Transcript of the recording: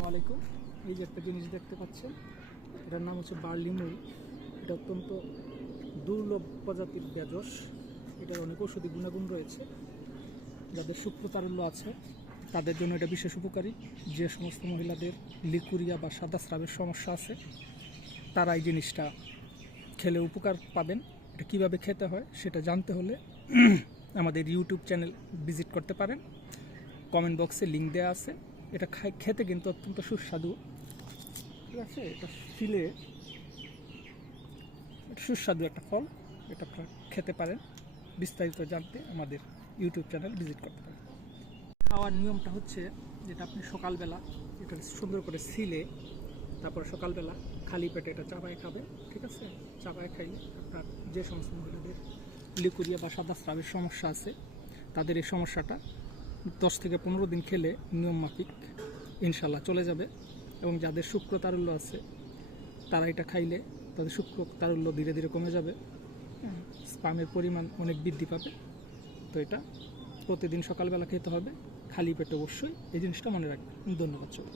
আসসালামু আলাইকুম। এই যে একটা জিনিস দেখতে পাচ্ছেন, এটার নাম হচ্ছে বার্লি মূল। এটা অত্যন্ত দুর্লভ প্রজাতির বেজস। এটার অনেক ঔষধি গুণাগুণ রয়েছে। যাদের শুক্রতারল্য আছে তাদের জন্য এটা বিশেষ উপকারী। যে সমস্ত মহিলাদের লিকুরিয়া বা সাদা স্রাবের সমস্যা আছে তারা এই জিনিসটা খেলে উপকার পাবেন। এটা কীভাবে খেতে হয় সেটা জানতে হলে আমাদের ইউটিউব চ্যানেল ভিজিট করতে পারেন। কমেন্ট বক্সে লিঙ্ক দেওয়া আছে। এটা খেতে কিন্তু অত্যন্ত সুস্বাদু, ঠিক আছে। এটা ফিলে সুস্বাদু একটা ফল, এটা আপনারা খেতে পারেন। বিস্তারিত জানতে আমাদের ইউটিউব চ্যানেল ভিজিট করতে পারেন। খাওয়ার নিয়মটা হচ্ছে যেটা আপনি সকালবেলা এটা সুন্দর করে সিলে তারপর সকালবেলা খালি পেটে এটা চাবায় খাবে, ঠিক আছে। চাবায় খাইলে আপনার যে সমস্ত মহিলাদের লিকুরিয়া বা সাদা স্রাবের সমস্যা আছে তাদের এই সমস্যাটা 10 থেকে 15 দিন খেলে নিয়ম মাফিক ইনশাল্লাহ চলে যাবে। এবং যাদের শুক্র তারল্য আছে তারা এটা খাইলে তাদের শুক্র তারল্য ধীরে ধীরে কমে যাবে, স্পামের পরিমাণ অনেক বৃদ্ধি পাবে। তো এটা প্রতিদিন সকালবেলা খেতে হবে, খালি পেটে অবশ্যই। এই জিনিসটা মনে রাখবেন। ধন্যবাদ সবাই।